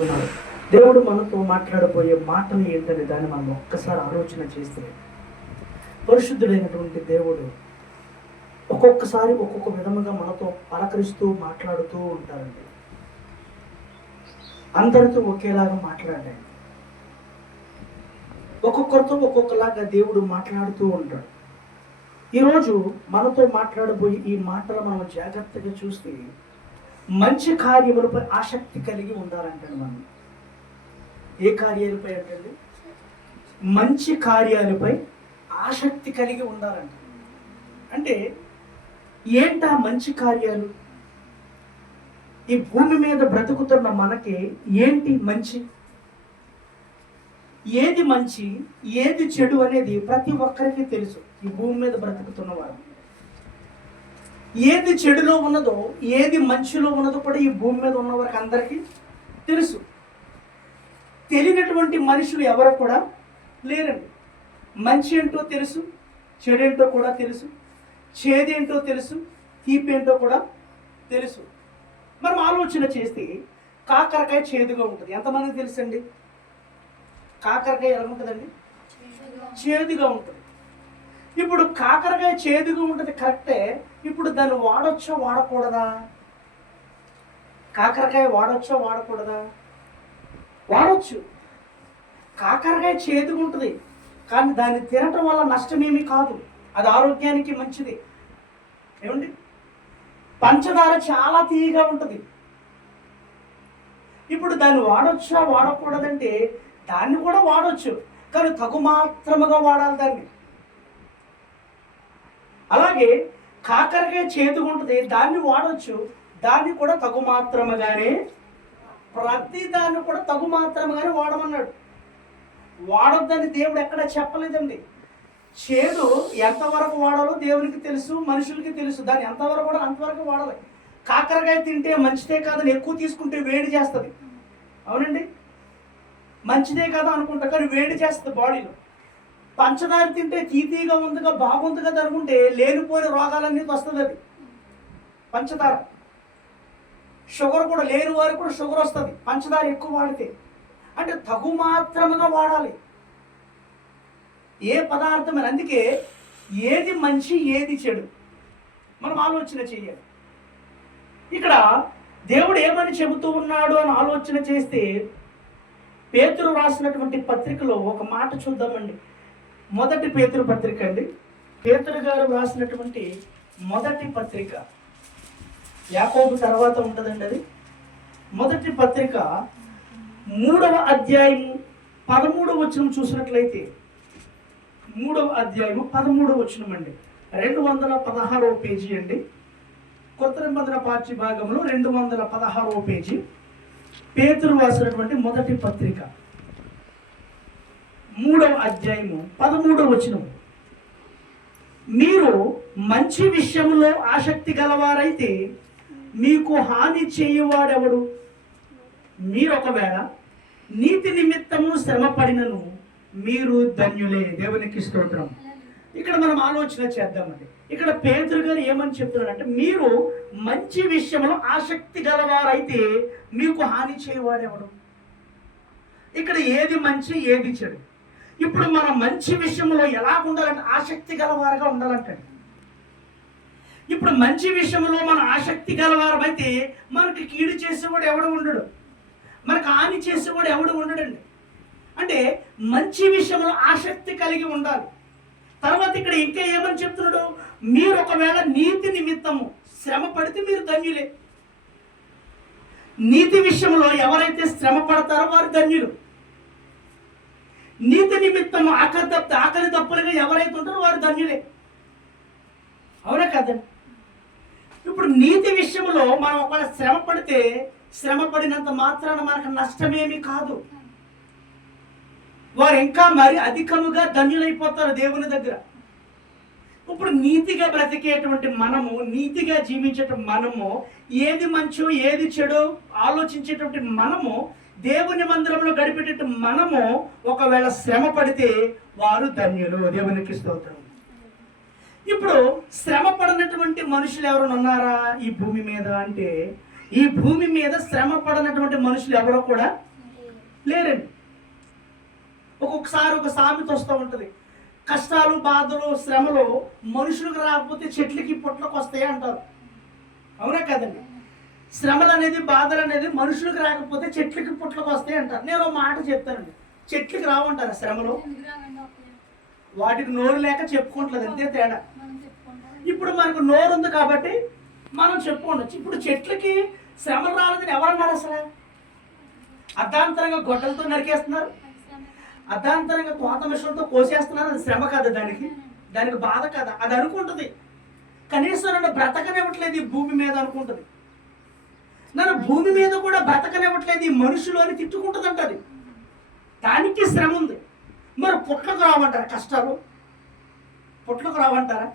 దేవుడు మనతో మాట్లాడబోయే మాటలు ఏంటనే దాన్ని మనం ఒక్కసారి ఆలోచన చేస్తే, పరిశుద్ధుడైనటువంటి దేవుడు ఒక్కొక్కసారి ఒక్కొక్క విధముగా మనతో పలకరిస్తూ మాట్లాడుతూ ఉంటారండి. అందరితో ఒకేలాగా మాట్లాడాడు. ఒక్కొక్కరితో ఒక్కొక్కలాగా దేవుడు మాట్లాడుతూ ఉంటాడు. ఈరోజు మనతో మాట్లాడబోయే ఈ మాటలు మనం జాగ్రత్తగా చూస్తే, మంచి కార్యములపై ఆసక్తి కలిగి ఉండాలంటాడు. మనం ఏ కార్యాలపై అంటే మంచి కార్యాలపై ఆసక్తి కలిగి ఉండాలంట. అంటే ఏంటా మంచి కార్యాలు? ఈ భూమి మీద బ్రతుకుతున్న మనకి ఏంటి మంచి, ఏది మంచి ఏది చెడు అనేది ప్రతి ఒక్కరికి తెలుసు. ఈ భూమి మీద బ్రతుకుతున్న వారు ఏది చెడులో ఉన్నదో ఏది మంచిలో ఉన్నదో కూడా ఈ భూమి మీద ఉన్న వారికి అందరికీ తెలుసు. తెలియనటువంటి మనుషులు ఎవరు కూడా లేరండి. మంచి ఏంటో తెలుసు, చెడేంటో కూడా తెలుసు, చేదేంటో తెలుసు, తీపేంటో కూడా తెలుసు. మనం ఆలోచన చేస్తే కాకరకాయ చేదుగా ఉంటుంది. ఎంతమందికి తెలుసండి? కాకరకాయ ఎలా ఉంటుందండి? చేదుగా ఉంటుంది. ఇప్పుడు కాకరకాయ చేదుగా ఉంటుంది కరెక్టే. ఇప్పుడు దాన్ని వాడొచ్చా వాడకూడదా? కాకరకాయ వాడొచ్చా వాడకూడదా? వాడొచ్చు. కాకరకాయ చేదుగా ఉంటుంది, కానీ దాన్ని తినటం వల్ల నష్టమేమి కాదు. అది ఆరోగ్యానికి మంచిది. ఏమండి? పంచదార చాలా తీయగా ఉంటుంది. ఇప్పుడు దాన్ని వాడొచ్చా వాడకూడదంటే దాన్ని కూడా వాడొచ్చు, కానీ తగు మాత్రముగా వాడాలి దాన్ని. అలాగే కాకరకాయ చేదుగా ఉంటుంది, దాన్ని వాడొచ్చు, దాన్ని కూడా తగు మాత్రముగానే, ప్రతి దాన్ని కూడా తగు మాత్రముగానే వాడమన్నాడు. వాడొద్దని దేవుడు ఎక్కడ చెప్పలేదండి. చేదు ఎంతవరకు వాడాలో దేవునికి తెలుసు, మనుషులకి తెలుసు. దాన్ని ఎంతవరకు కూడా అంతవరకు వాడాలి. కాకరకాయ తింటే మంచిదే కాదని ఎక్కువ తీసుకుంటే వేడి చేస్తుంది. అవునండి, మంచిదే కదా అనుకుంటా, కానీ వేడి చేస్తుంది బాడీలో. పంచదార తింటే తీతీగా ఉందిగా బాగుంది కదా అనుకుంటే లేనిపోయిన రోగాలన్నీ వస్తుంది. అది పంచదార. షుగర్ కూడా లేని వారికి కూడా షుగర్ వస్తుంది పంచదార ఎక్కువ వాడితే. అంటే తగు మాత్రముగా వాడాలి ఏ పదార్థమైన. అందుకే ఏది మంచి ఏది చెడు మనం ఆలోచన చేయాలి. ఇక్కడ దేవుడు ఏమని చెబుతూ ఉన్నాడు అని ఆలోచన చేస్తే, పేతురు రాసినటువంటి పత్రికలో ఒక మాట చూద్దామండి. మొదటి పేతురు పత్రిక అండి. పేతురు గారు రాసినటువంటి మొదటి పత్రిక, యాకోబు తర్వాత ఉంటుందండి అది. మొదటి పత్రిక 3వ అధ్యాయము 13వ వచనం చూసినట్లయితే, 3వ అధ్యాయము 13వ వచనం అండి. 216వ పేజీ అండి. కొత్త నిబంధన పాఠ్య భాగంలో 216వ పేజీ. పేతురు రాసినటువంటి మొదటి పత్రిక 3వ అధ్యాయము 13వ వచనం. మీరు మంచి విషయంలో ఆసక్తి గలవారైతే మీకు హాని చేయవాడెవడు? మీరు ఒకవేళ నీతి నిమిత్తము శ్రమ పడినను మీరు ధన్యులే. దేవునికి స్తోత్రం. ఇక్కడ మనం ఆలోచన చేద్దామండి. ఇక్కడ పేతురు గారు ఏమని చెప్తున్నారంటే, మీరు మంచి విషయంలో ఆసక్తి గలవారైతే మీకు హాని చేయవాడెవడు? ఇక్కడ ఏది మంచి ఏది చెడు. ఇప్పుడు మనం మంచి విషయంలో ఎలా ఉండాలంటే ఆసక్తి గలవారుగా ఉండాలంటే, ఇప్పుడు మంచి విషయంలో మన ఆసక్తి గలవారు అయితే మనకి కీడు చేసేవాడు ఎవడు ఉండడు, మనకు హాని చేసేవాడు ఎవడు ఉండడండి. అంటే మంచి విషయంలో ఆసక్తి కలిగి ఉండాలి. తర్వాత ఇక్కడ ఇంకా ఏమని చెప్తున్నాడు? మీరు ఒకవేళ నీతి నిమిత్తము శ్రమ పడితే మీరు ధన్యులే. నీతి విషయంలో ఎవరైతే శ్రమ పడతారో వారు ధన్యులు. నీతి నిమిత్తము ఆకలి తప్పులుగా ఎవరైతే ఉంటారో వారు ధన్యులే. అవునా కదండి? ఇప్పుడు నీతి విషయంలో మనం ఒకవేళ శ్రమ పడితే, శ్రమ పడినంత మాత్రాన మనకు నష్టమేమి కాదు. వారు ఇంకా మరి అధికముగా ధన్యులైపోతారు దేవుని దగ్గర. ఇప్పుడు నీతిగా బ్రతికేటువంటి మనము, నీతిగా జీవించేటువంటి మనము, ఏది మంచో ఏది చెడో ఆలోచించేటువంటి మనము, దేవుని మందిరంలో గడిపేటటువంటి మనము ఒకవేళ శ్రమ పడితే వారు ధన్యులు. దేవునికి స్తోత్రం. ఇప్పుడు శ్రమ పడినటువంటి మనుషులు ఎవరైనా ఉన్నారా ఈ భూమి మీద అంటే, ఈ భూమి మీద శ్రమ పడనటువంటి మనుషులు ఎవరో కూడా లేరండి. ఒక్కొక్కసారి ఒక సామెత వస్తూ ఉంటుంది, కష్టాలు బాధలు శ్రమలు మనుషులకు రాకపోతే చెట్లకి పుట్లకు వస్తాయి అంటారు. అవునా కదండి? శ్రమలు అనేది బాధలు అనేది మనుషులకు రాకపోతే చెట్లకి పుట్లకు వస్తాయి అంటారు. నేను ఒక మాట చెప్తానండి, చెట్లకి రావంటారా శ్రమలు? వాటికి నోరు లేక చెప్పుకుంటలేదు, అంతే తేడా. ఇప్పుడు మనకు నోరు ఉంది కాబట్టి మనం చెప్పుకోవచ్చు. ఇప్పుడు చెట్లకి శ్రమలు రాలేదని ఎవరన్నారు? అసలు అర్ధాంతరంగా గొడ్డలతో నరికేస్తున్నారు, అర్ధాంతరంగా కోత మిషన్లతో కోసేస్తున్నారు. అది శ్రమ కాదు, దానికి బాధ కాదు. అది అనుకుంటుంది కనీసం నన్ను బ్రతకనివ్వట్లేదు ఈ భూమి మీద అనుకుంటుంది. నన్ను భూమి మీద కూడా బ్రతకనివ్వట్లేదు ఈ మనుషులు అని తిట్టుకుంటుంది అంటది. దానికి శ్రమ ఉంది. మరి పుట్లకు రావంటారా కష్టాలు? పుట్లకు రావంటారా?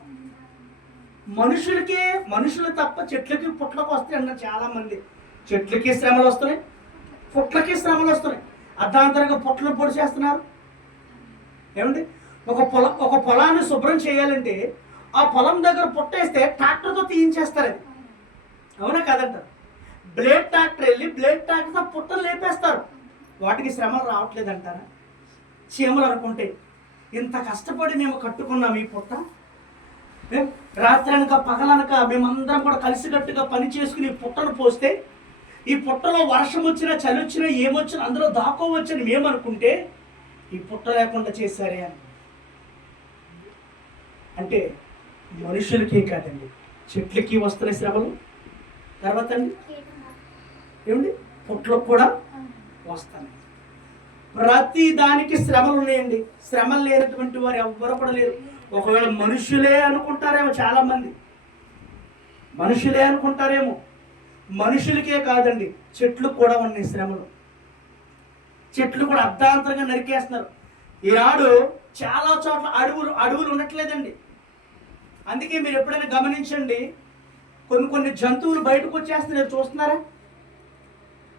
మనుషులు తప్ప చెట్లకి పుట్లకు వస్తాయి అన్నారు చాలా మంది. చెట్లకి శ్రమలు వస్తున్నాయి, పుట్లకి శ్రమలు వస్తున్నాయి. అర్ధాంతరంగా పుట్టలు పొడి చేస్తున్నారు. ఏమండి, ఒక పొలాన్ని శుభ్రం చేయాలంటే ఆ పొలం దగ్గర పుట్టేస్తే ట్రాక్టర్తో తీయించేస్తారు. అది అవునా కదంటారు? బ్లేడ్ ట్రాక్టర్ వెళ్ళి బ్లేడ్ ట్రాక్టర్తో పుట్టలు లేపేస్తారు. వాటికి శ్రమలు రావట్లేదు అంటారా? చీమలు అనుకుంటే ఇంత కష్టపడి మేము కట్టుకున్నాం ఈ పుట్ట, రాత్రి అనక పగలనక మేమందరం కూడా కలిసికట్టుగా పని చేసుకుని పుట్టను పోస్తే ఈ పుట్టలో వర్షం వచ్చినా చలి వచ్చినా ఏమొచ్చినా అందులో దాక్కోవచ్చని మేమనుకుంటే ఈ పుట్ట లేకుండా చేశారే అని. అంటే మనుషులకే కాదండి, చెట్లకి వస్తున్న శ్రమలు. తర్వాత అండి ఏమండి, పుట్టలకు కూడా వస్తాయి. ప్రతి దానికి శ్రమలు ఉన్నాయండి. శ్రమలు లేనటువంటి వారు ఎవ్వరు కూడా లేరు. ఒకవేళ మనుషులే అనుకుంటారేమో, చాలా మంది మనుషులే అనుకుంటారేమో. మనుషులకే కాదండి, చెట్లు కూడా ఉన్నాయి శ్రమలు. చెట్లు కూడా అర్ధాంతరంగా నరికేస్తున్నారు. ఈనాడు చాలా చోట్ల అడవులు ఉండట్లేదండి. అందుకే మీరు ఎప్పుడైనా గమనించండి, కొన్ని జంతువులు బయటకు వచ్చేస్తున్నారు, చూస్తున్నారా?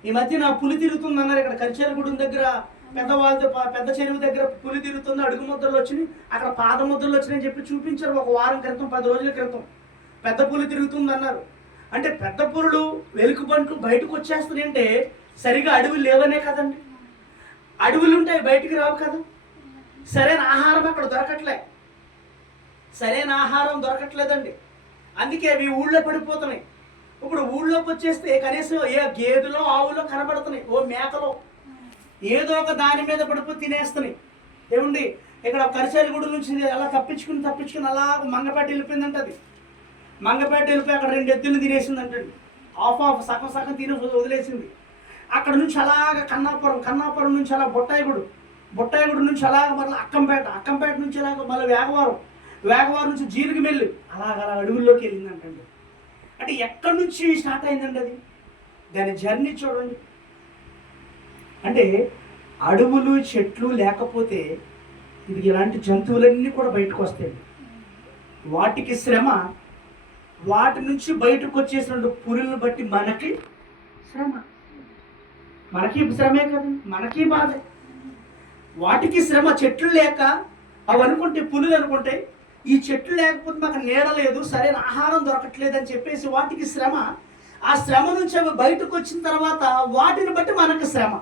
ఈ మధ్య నా పులి తిరుగుతుంది అన్నారు. ఇక్కడ కరిచేలగూడెం దగ్గర పెద్ద చెరువు దగ్గర పులి తిరుగుతుంది, అడుగు ముద్రలు వచ్చినాయి, అక్కడ పాద ముద్రలు వచ్చినాయని చెప్పి చూపించారు. ఒక వారం క్రితం 10 రోజుల క్రితం పెద్ద పులి తిరుగుతుంది అన్నారు. అంటే పెద్ద పులులు వెలుగుబంట్లు బయటకు వచ్చేస్తున్నాయి అంటే సరిగా అడవులు లేవనే కదండి. అడవులు ఉంటాయి, బయటికి రావు కదా. సరైన ఆహారం అక్కడ దొరకట్లే, సరైన ఆహారం దొరకట్లేదండి. అందుకే అవి ఊళ్ళో పడిపోతున్నాయి. ఇప్పుడు ఊళ్ళోకి వచ్చేస్తే కనీసం ఏ గేదెలో ఆవులో కనబడుతున్నాయి, ఓ మేకలో ఏదో ఒక దాని మీద పడిపోయి తినేస్తున్నాయి. ఏముంది, ఇక్కడ కరిచేలగూడెం నుంచి అలా తప్పించుకుని అలా మంగపేట వెళ్ళిపోయిందంట. అది మంగపేట వెళ్ళిపోయి అక్కడ 2 ఎద్దులు తినేసిందంటండి. ఆఫ్ సగం తిని వదిలేసింది. అక్కడ నుంచి అలాగ కన్నాపురం నుంచి అలా బొట్టాయిగూడు నుంచి అలాగ మళ్ళీ అక్కంపేట నుంచి అలాగ మళ్ళీ వేగవారం నుంచి జీలుగుమెల్లి అలాగ అడవుల్లోకి వెళ్ళిందంటండి. అంటే ఎక్కడి నుంచి స్టార్ట్ అయిందండి అది, దాని జర్నీ చూడండి. అంటే అడవులు చెట్లు లేకపోతే ఇది ఇలాంటి జంతువులన్నీ కూడా బయటకు వస్తాయి. వాటికి శ్రమ, వాటి నుంచి బయటకు వచ్చేసిన పురులను బట్టి మనకి శ్రమ. మనకి శ్రమే కదండి, మనకి బాధే. వాటికి శ్రమ. చెట్లు లేక అవి అనుకుంటే, పులులు అనుకుంటే ఈ చెట్లు లేకపోతే మాకు నీడ లేదు, సరైన ఆహారం దొరకట్లేదు అని చెప్పేసి వాటికి శ్రమ. ఆ శ్రమ నుంచి అవి బయటకు వచ్చిన తర్వాత వాటిని బట్టి మనకు శ్రమ.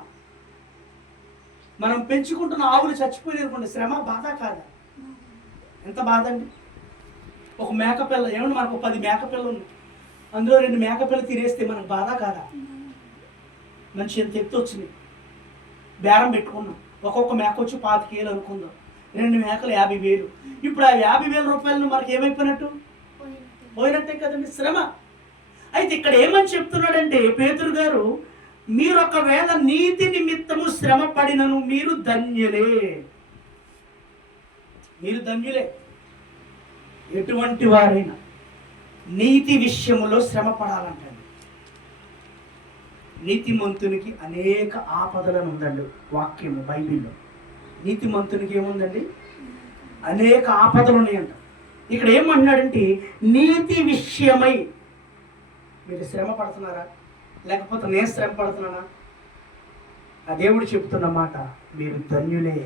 మనం పెంచుకుంటున్న ఆవులు చచ్చిపోయి అనుకోండి, శ్రమ బాధ కాదా? ఎంత బాధ అండి. ఒక మేకపిల్ల, ఏమన్నా మనకు 10 మేకపిల్ల ఉంది, అందులో 2 మేకపిల్ల తినేస్తే మనకు బాధ కాదా? మనిషి ఎంత ఎత్తు వచ్చినాయి, బేరం పెట్టుకున్నాం, ఒక్కొక్క మేక వచ్చి 25,000 అనుకుందాం, 2 మేకలు 50,000. ఇప్పుడు ఆ 50,000 రూపాయలను మనకి ఏమైపోయినట్టు? పోయినట్టే కదండి, శ్రమ. అయితే ఇక్కడ ఏమని చెప్తున్నాడంటే పేతురు గారు, మీరు ఒకవేళ నీతి నిమిత్తము శ్రమ పడినను మీరు ధన్యులే. ఎటువంటి వారైనా నీతి విషయములో శ్రమ పడాలంటండి. నీతిమంతునికి అనేక ఆపదలను ఉందండి. వాక్యము బైబిల్లో నీతిమంతునికి ఏముందండి? అనేక ఆపదలు ఉన్నాయంట. ఇక్కడ ఏమంటున్నాడంటే నీతి విషయమై మీరు శ్రమ పడుతున్నారా, లేకపోతే నేను శ్రమ పడుతున్నానా? ఆ దేవుడు చెప్తున్న మాట, మీరు ధన్యులే.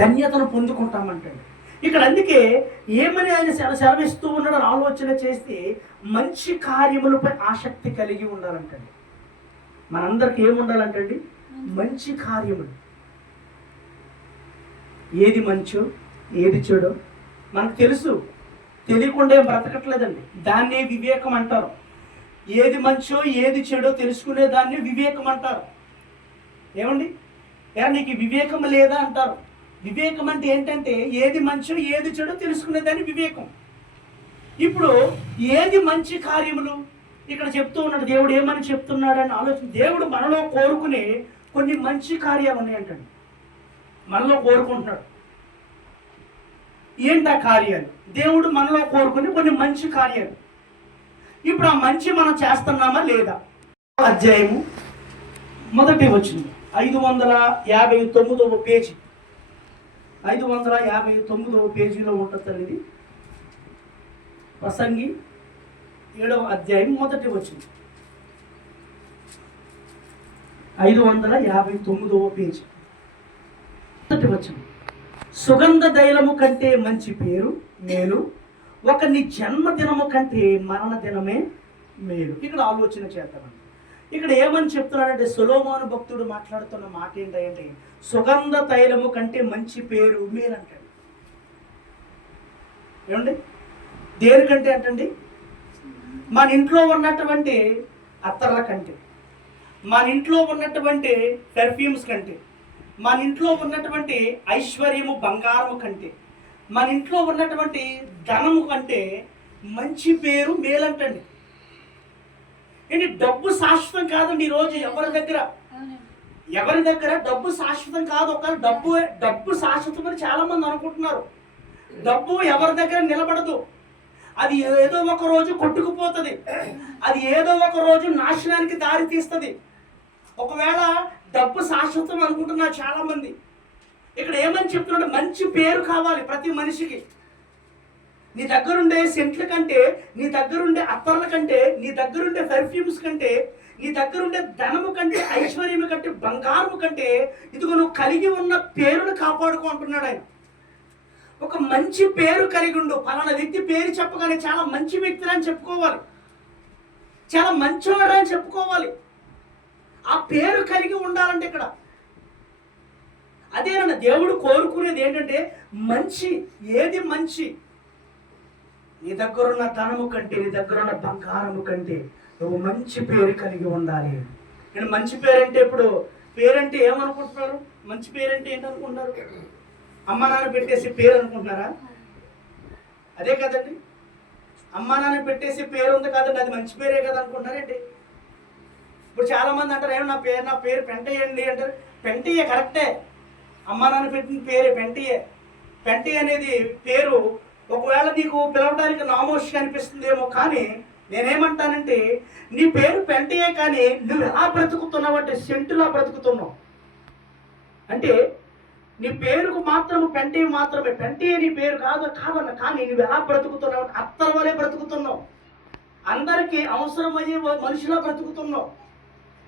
ధన్యతను పొందుకుంటామంటండి. ఇక్కడ అందుకే ఏమని ఆయన సెలవిస్తూ ఉన్నాడని ఆలోచన చేస్తే మంచి కార్యములపై ఆసక్తి కలిగి ఉండాలంటండి. మనందరికి ఏముండాలంటండి? మంచి కార్యములు. ఏది మంచో ఏది చెడో మనకు తెలుసు, తెలియకుండా ఏం బ్రతకట్లేదండి. దాన్నే వివేకం అంటారు. ఏది మంచో ఏది చెడో తెలుసుకునే దాన్ని వివేకం అంటారు. ఏమండి, నీకు వివేకం లేదా అంటారు. వివేకం అంటే ఏంటంటే ఏది మంచో ఏది చెడో తెలుసుకునేదాన్ని వివేకం. ఇప్పుడు ఏది మంచి కార్యములు ఇక్కడ చెప్తూ ఉన్నాడు. దేవుడు ఏమని చెప్తున్నాడు అని ఆలోచన. దేవుడు మనలో కోరుకునే కొన్ని మంచి కార్యాలు ఉన్నాయంటండి. మనలో కోరుకుంటున్నాడు. ఏంటి ఆ కార్యాలు? దేవుడు మనలో కోరుకునే కొన్ని మంచి కార్యాలు. ఇప్పుడు ఆ మంచి మనం చేస్తున్నామా లేదా? అధ్యాయము 1వ వచనం 559వ పేజీ, 559వ పేజీలో ఉంటుంది ఇది. ప్రసంగి 7వ అధ్యాయం 1వ వచనం, 559వ పేజీ 1వ వచనం. సుగంధ దైలము కంటే మంచి పేరు మేలు, ఒకని జన్మదినము కంటే మరణ దినమే మేలు. ఇక్కడ ఆలోచన చేద్దామండి. ఇక్కడ ఏమని చెప్తున్నాడంటే సొలొమోను భక్తుడు మాట్లాడుతున్న మాట ఏంటంటే సుగంధ తైలము కంటే మంచి పేరు మేలు అంటాడు. ఏమండి, దేనికంటే అంటండి? మన ఇంట్లో ఉన్నటువంటి అత్తర్ల కంటే, మన ఇంట్లో ఉన్నటువంటి పెర్ఫ్యూమ్స్ కంటే, మన ఇంట్లో ఉన్నటువంటి ఐశ్వర్యము బంగారము కంటే, మన ఇంట్లో ఉన్నటువంటి ధనము కంటే మంచి పేరు మేలంటండి. ఏంటి, డబ్బు శాశ్వతం కాదండి. ఈరోజు ఎవరి దగ్గర డబ్బు శాశ్వతం కాదు. ఒక డబ్బు శాశ్వతం అని చాలా మంది అనుకుంటున్నారు. డబ్బు ఎవరి దగ్గర నిలబడదు. అది ఏదో ఒక రోజు కొట్టుకుపోతుంది. అది ఏదో ఒక రోజు నాశనానికి దారి తీస్తుంది. ఒకవేళ డబ్బు శాశ్వతం అనుకుంటున్నారు చాలా మంది. ఇక్కడ ఏమని చెప్తున్నాడు? మంచి పేరు కావాలి ప్రతి మనిషికి. నీ దగ్గరుండే సెంట్ల కంటే, నీ దగ్గరుండే అత్తర్ల కంటే, నీ దగ్గరుండే పెర్ఫ్యూమ్స్ కంటే, నీ దగ్గరుండే ధనము కంటే, ఐశ్వర్యము కంటే, బంగారము కంటే, ఇదిగో నువ్వు కలిగి ఉన్న పేరును కాపాడుకో అంటున్నాడు ఆయన. ఒక మంచి పేరు కలిగి ఉండు. పలానా వ్యక్తి పేరు చెప్పగానే చాలా మంచి వ్యక్తి అని చెప్పుకోవాలి, చాలా మంచివాడు అని చెప్పుకోవాలి. ఆ పేరు కలిగి ఉండాలంటే ఇక్కడ అదేనన్న దేవుడు కోరుకునేది ఏంటంటే మంచి. ఏది మంచి? నీ దగ్గరున్న ధనము కంటే, నీ దగ్గరున్న బంగారము కంటే నువ్వు మంచి పేరు కలిగి ఉండాలి. నేను మంచి పేరంటే ఇప్పుడు పేరంటే ఏమనుకుంటున్నారు? మంచి పేరంటే ఏంటనుకుంటున్నారు? అమ్మ నాన్న పెట్టేసి పేరు అనుకుంటున్నారా? అదే కదండి, అమ్మ నాన్న పెట్టేసి పేరు ఉంది కదండి, అది మంచి పేరే కదా అనుకుంటున్నారేంటి? ఇప్పుడు చాలా మంది అంటారు, ఏమో నా పేరు పెంటయ్యండి అంటారు. పెంటయ్య కరెక్టే, అమ్మ నాన్న పెట్టిన పేరే పెంటయ్య. పెంటయ్య అనేది పేరు ఒకవేళ నీకు పిలవడానికి నామోషి అనిపిస్తుందేమో, కానీ నేనేమంటానంటే నీ పేరు పెంటయ్యే, కానీ నువ్వు ఎలా బ్రతుకుతున్నావు అంటే సెంటులా బ్రతుకుతున్నావు. అంటే నీ పేరుకు మాత్రము పెంటయ్య మాత్రమే. పెంటయ్య నీ పేరు కాదన్న, కానీ నువ్వు ఎలా బ్రతుకుతున్నావు అంటే అత్తర్ వలే బ్రతుకుతున్నావు. అందరికీ అవసరమయ్యే మనిషిలా బ్రతుకుతున్నావు.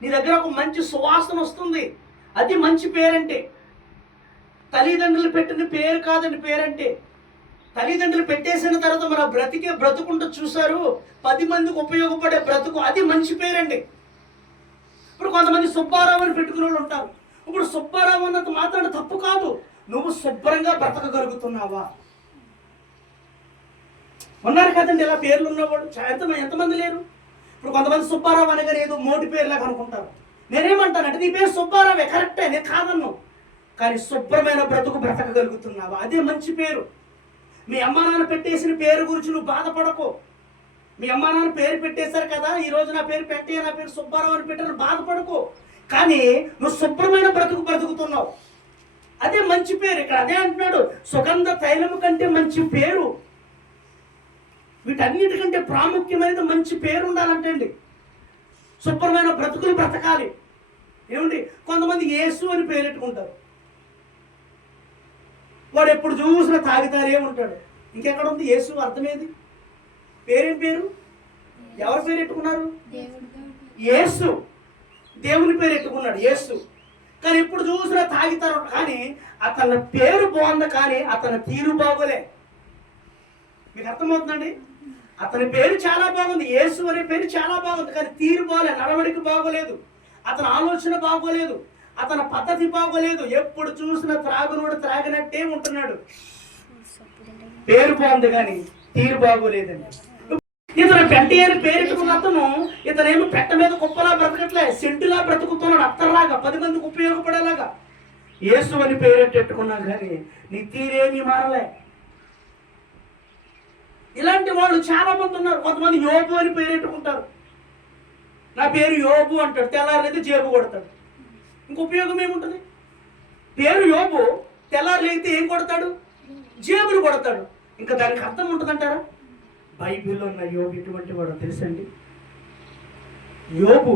నీ దగ్గర ఒక మంచి సువాసన వస్తుంది, అది మంచి పేరంటే. తల్లిదండ్రులు పెట్టిన పేరు కాదండి పేరంటే. తల్లిదండ్రులు పెట్టేసిన తర్వాత మన బ్రతుకుంటూ చూశారు 10 మందికి ఉపయోగపడే బ్రతుకు, అది మంచి పేరండి. ఇప్పుడు కొంతమంది సుబ్బారావు అని పెట్టుకునే వాళ్ళు ఉంటారు. ఇప్పుడు సుబ్బారావు అన్నంత మాత్రాన తప్పు కాదు, నువ్వు శుభ్రంగా బ్రతకగలుగుతున్నావా? ఉన్నారు కదండి ఇలా పేర్లు ఉన్నవాడు, ఎంతమంది లేరు? ఇప్పుడు కొంతమంది సుబ్బారావు అనగానే ఏదో మోటి పేర్లాగా అనుకుంటారు. నేనేమంటానంటే నీ పేరు సుబ్బారావే, కరెక్టే, నేను కాదన్ను, కానీ శుభ్రమైన బ్రతుకు బ్రతకగలుగుతున్నావా? అదే మంచి పేరు. మీ అమ్మా నాన్న పెట్టేసిన పేరు గురించి నువ్వు బాధపడకు. మీ అమ్మా నాన్న పేరు పెట్టేశారు కదా, ఈరోజు నా పేరు పెట్టే, నా పేరు సుబ్బారావు అని పెట్టారు, బాధపడకు. కానీ నువ్వు శుభ్రమైన బ్రతుకు బ్రతుకుతున్నావు, అదే మంచి పేరు. ఇక్కడ అదే అంటున్నాడు, సుగంధ తైలము కంటే మంచి పేరు. వీటన్నిటికంటే ప్రాముఖ్యమైనది మంచి పేరు ఉండాలంటే అండి, శుభ్రమైన బ్రతుకులు బ్రతకాలి. ఏమండి, కొంతమంది యేసు అని పేరెట్టుకుంటారు. వాడు ఎప్పుడు చూసినా తాగుతారే ఉంటాడు. ఇంకెక్కడ ఉంది యేసు? అర్థమేది? పేరేం పేరు? ఎవరి పేరు ఎట్టుకున్నారు? యేసు. దేవుని పేరు ఎట్టుకున్నాడు యేసు. కానీ ఇప్పుడు చూసినా తాగుతారు, కానీ అతని పేరు బాగుంది, కానీ అతని తీరు బాగోలే. మీకు అర్థమవుతుందండి? అతని పేరు చాలా బాగుంది, యేసు అనే పేరు చాలా బాగుంది, కానీ తీరు బాగోలేదు, నడవడిక బాగోలేదు, అతని ఆలోచన బాగోలేదు, అతని పద్ధతి బాగోలేదు. ఎప్పుడు చూసినా త్రాగునోడు త్రాగినట్టే ఉంటున్నాడు. పేరు బాగుంది కానీ తీరు బాగోలేదండి. ఇతను పెంట అని పేరెట్టుకున్న అతను ఇతనేమో పెట్ట మీద కుప్పలా బ్రతకట్లే, సెంటులా బ్రతుకుతున్నాడు, అత్తర్లాగా 10 మందికి ఉపయోగపడేలాగా. యేసు అని పేరెట్టుకున్నా కానీ నీ తీరేమీ మారలే. ఇలాంటి వాళ్ళు చాలా మంది ఉన్నారు. కొంతమంది యోబు అని పేరెట్టుకుంటారు. నా పేరు యోబు అంటాడు, తెల్లారైతే జేబు కొడతాడు. ఇంక ఉపయోగం ఏముంటుంది? పేరు యోబు, తెల్లారైతే ఏం కొడతాడు? జేబులు కొడతాడు. ఇంకా దానికి అర్థం ఉంటుందంటారా? బైబిల్లో ఉన్న యోబు ఎటువంటి వాడో తెలుసండి? యోబు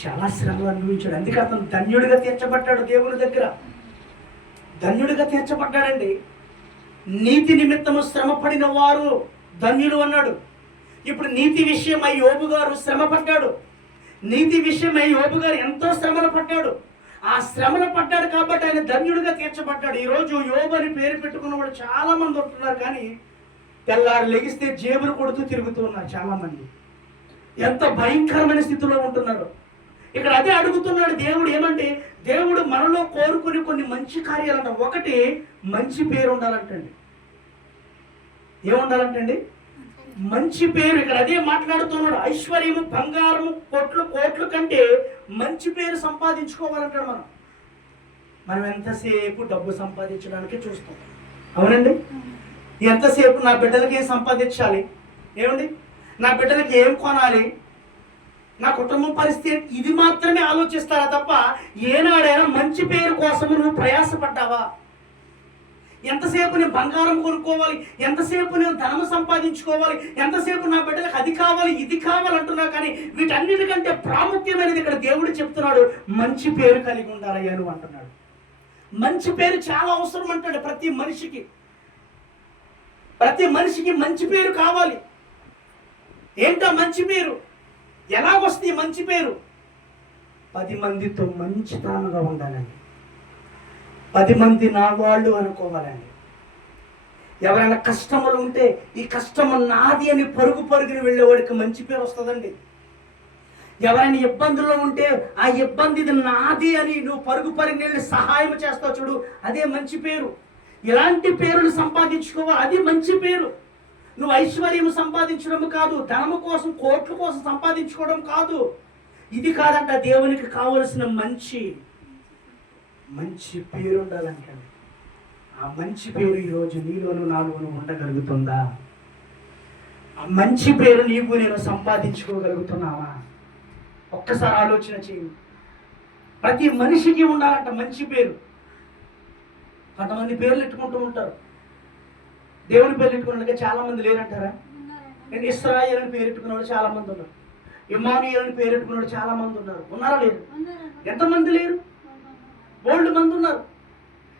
చాలా శ్రమలు అనుభవించాడు, అందుకే అతను ధన్యుడిగా తీర్చబడ్డాడు. దేవుని దగ్గర ధన్యుడిగా తీర్చబడ్డాడండి. నీతి నిమిత్తము శ్రమ పడిన వారు ధన్యులు అన్నాడు. ఇప్పుడు నీతి విషయమై యోబు గారు శ్రమ పడ్డాడు. నీతి విషయమై యోబు గారు ఎంతో శ్రమలు పడ్డాడు. ఆ శ్రమలు పడ్డాడు కాబట్టి ఆయన ధన్యుడిగా తీర్చబడ్డాడు. ఈరోజు యోబు అని పేరు పెట్టుకున్న వాళ్ళు చాలా మంది ఉంటున్నారు, కానీ తెల్లారు లెగిస్తే జేబులు కొడుతూ తిరుగుతూ ఉన్నారు చాలా మంది. ఎంత భయంకరమైన స్థితిలో ఉంటున్నారు. ఇక్కడ అదే అడుగుతున్నాడు దేవుడు. ఏమంటే దేవుడు మనలో కోరుకుని కొన్ని మంచి కార్యాలంట. ఒకటి, మంచి పేరు ఉండాలంటండి. ఏముండాలంటండి? మంచి పేరు. ఇక్కడ అదే మాట్లాడుతున్నాడు. ఐశ్వర్యము, బంగారము, కోట్లు కంటే మంచి పేరు సంపాదించుకోవాలంటాడు. మనం ఎంతసేపు డబ్బు సంపాదించడానికి చూస్తాం, అవునండి? ఎంతసేపు నా బిడ్డలకి ఏం సంపాదించాలి, ఏమండి, నా బిడ్డలకి ఏం కొనాలి, నా కుటుంబం పరిస్థితి, ఇది మాత్రమే ఆలోచిస్తారా తప్ప ఏనాడైనా మంచి పేరు కోసం నువ్వు ప్రయాసపడ్డావా? ఎంతసేపు నేను బంగారం కొనుక్కోవాలి, ఎంతసేపు నేను ధనము సంపాదించుకోవాలి, ఎంతసేపు నా బిడ్డలకు అది కావాలి ఇది కావాలంటున్నా, కానీ వీటన్నిటికంటే ప్రాముఖ్యమైనది ఇక్కడ దేవుడు చెప్తున్నాడు, మంచి పేరు కలిగి ఉండాలి అని అంటున్నాడు. మంచి పేరు చాలా అవసరం అంటాడు. ప్రతి మనిషికి మంచి పేరు కావాలి. ఏంటో మంచి పేరు? ఎలాగొస్తుంది మంచి పేరు? 10 మందితో మంచితనంగా ఉండాలండి. 10 మంది నా వాళ్ళు అనుకోవాలండి. ఎవరైనా కష్టములు ఉంటే ఈ కష్టము నాది అని పరుగుని వెళ్ళేవాడికి మంచి పేరు వస్తుందండి. ఎవరైనా ఇబ్బందుల్లో ఉంటే ఆ ఇబ్బంది ఇది నాది అని నువ్వు పరుగుని వెళ్ళి సహాయం చేస్తావు చూడు, అదే మంచి పేరు. ఇలాంటి పేరును సంపాదించుకోవాలి, అది మంచి పేరు. నువ్వు ఐశ్వర్యం సంపాదించడం కాదు, ధనము కోసం, కోట్ల కోసం సంపాదించుకోవడం కాదు. ఇది కాదంట దేవునికి కావలసిన మంచి పేరు ఉండాలంట. ఆ మంచి పేరు ఈరోజు నీలోను నాలోను ఉండగలుగుతుందా? ఆ మంచి పేరు నీవు నేను సంపాదించుకోగలుగుతున్నావా? ఒక్కసారి ఆలోచన చేయి. ప్రతి మనిషికి ఉండాలంట మంచి పేరు. కొంతమంది పేర్లు ఎట్టుకుంటూ ఉంటారు. దేవుని పేరు పెట్టుకున్న చాలా మంది లేరంటారా? నేను ఇశ్రాయేలు అని పేరు పెట్టుకున్నాడు చాలా మంది ఉన్నారు. ఇమ్మానుయేలు అని పేరు పెట్టుకున్నాడు చాలా మంది ఉన్నారు. ఉన్నారా? లేరు? ఎంతమంది లేరు? బోల్డ్ మంది ఉన్నారు.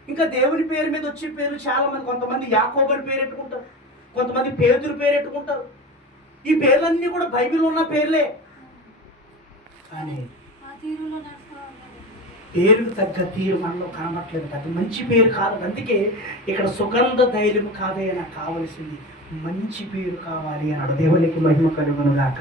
ఇంకా దేవుని పేరు మీద వచ్చే పేరు చాలా మంది. కొంతమంది యాకోబు అని పేరు పెట్టుకుంటారు, కొంతమంది పేతురు పేరు పెట్టుకుంటారు. ఈ పేర్లన్నీ కూడా బైబిల్లో ఉన్న పేర్లే, కానీ పేరుకు తగ్గ తీరు మనలో కనబట్లేదు. అది మంచి పేరు కాదు. అందుకే ఇక్కడ సుగంధ ధైర్యం కాదే నాకు కావలసింది, మంచి పేరు కావాలి అన్నాడు. దేవునికి మహిమ కలుగునుగాక.